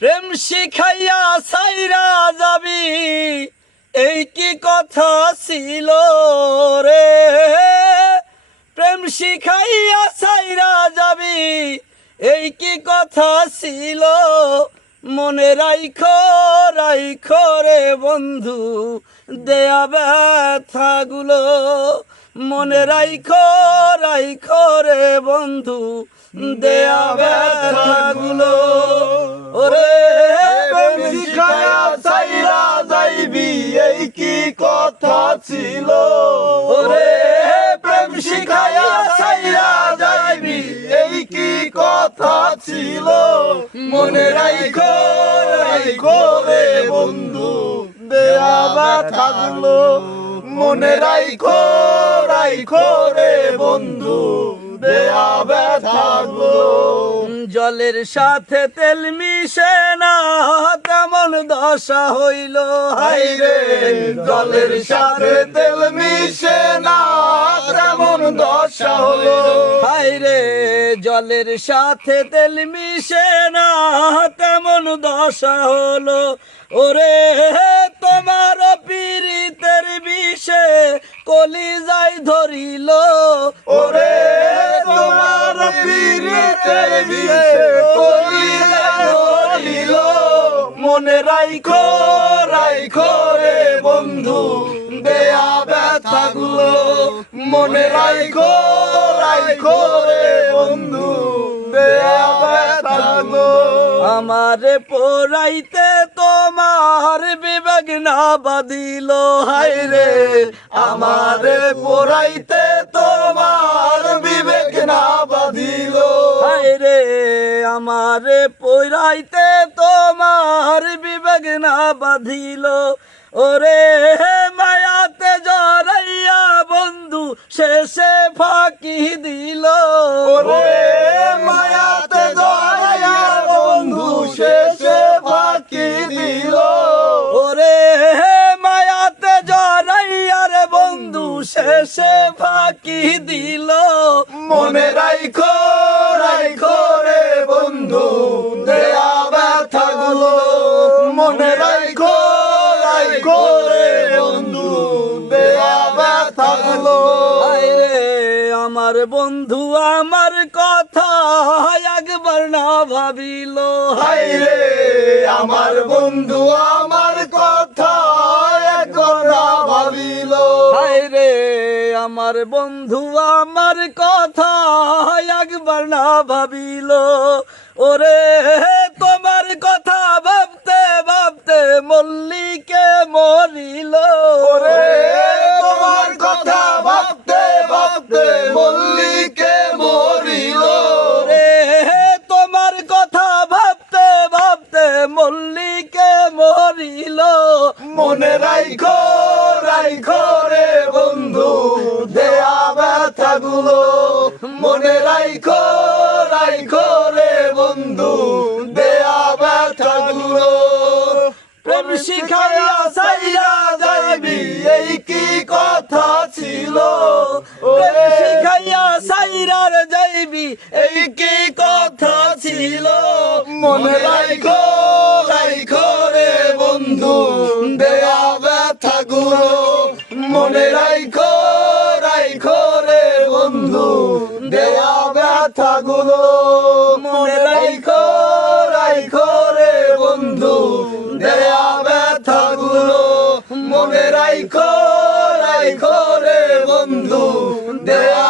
প্রেম শিখাইয়া সাইরা যাবি, এই কি কথা ছিল রে। প্রেম শিখাইয়া সাইরা যাবি, এই কি কথা ছিল। মনে রাইখো রাইখো রে বন্ধু দেয়া ব্যথাগুলো। মনে রাইখো রাইখো রে বন্ধু দেয়া ব্যথাগুলো। ওরে প্রেম শিখায়া সাইরা যাইবি, এই কি কথা ছিল। ওরে প্রেম শিখায়া সাইরা যাইবি, এই কি কথা ছিল। মনে রাইখো রাইখো রে বন্ধু দেয়া ব্যথাগুলো। মনে রাইখো রাইখো রে বন্ধু দেয়া ব্যথাগুলো। জলের সাথে তেল মিশে না, তেমন দশা হইল হাইরে জলের সাথে তেল মিশে না, তেমন দশা হলো। হাইরে জলের সাথে তেল মিশে না, তেমন দশা হলো। ওরে তোমার পীড়িতের বিষে কলিজায় ধরিল। ওরে তোমার পীড়িতের বিষে কলিজায় ধরিল। মনে রাইখো রাইখো রে বন্ধু দেয়া ব্যথাগুলো। মনে রাইখো রাইখো রে বন্ধু দেয়া ব্যথাগুলো। আমারে পোড়াইতে তোমার বিবেক না বাঁধিল। হায়রে আমারে পোড়াইতে তোমার বিবেক না বাঁধিল। হায়রে আমারে পোড়াইতে তোমার বিবেক না বাঁধিল। ওরে মায়াতে জড়াইয়া বন্ধু শেষে ফাঁকি দিল। ওরে মায়াতে জড়াইয়া বন্ধু শেষে ফাঁকি দিল। ওরে মায়াতে জড়াইয়া রে বন্ধু শেষে ফাঁকি দিল। মনে রাইখো রাইখো রে বন্ধু দেয়া ব্যথাগুলো। মনে রাইখো রাইখো রে বন্ধু দেয়া ব্যথাগুলো। হায়রে আমার বন্ধু আমার কথা একবার না ভাবিল। হাইরে আমার বন্ধু আমার কথা একবার না ভাবিল। হায়রে আমার বন্ধু আমার কথা একবার না ভাবিল। ওরে তোমার কথা ভাবতে ভাবতে মল্লিকে মরিল। ওরে তোমার কথা ভাবতে ভাবতে মল্লিকে মরিল। ওরে তোমার কথা ভাবতে ভাবতে মল্লিকে মরিল। মনে রাইখো রাইখো রে বন্ধু দেয়া ব্যথাগুলো। মনে রাইখো রাইখো রে বন্ধু দেয়া ব্যথাগুলো। প্রেম শিখাইয়া সাইরা যাইবি, এই কি কথা ছিল। প্রেম শিখাইয়া সাইরার যাইবি, এই কি কথা ছিল। মনে রাইখো রাইখো রে বন্ধু দেয়া ব্যথাগুলো। মনে রাইখো রাইখো রে বন্ধু দেয়া ব্যথাগুলো। মনে রাইখো রাইখো রে বন্ধু দেয়া ব্যথাগুলো। মনে রাইখো রাইখো রে বন্ধু দেয়া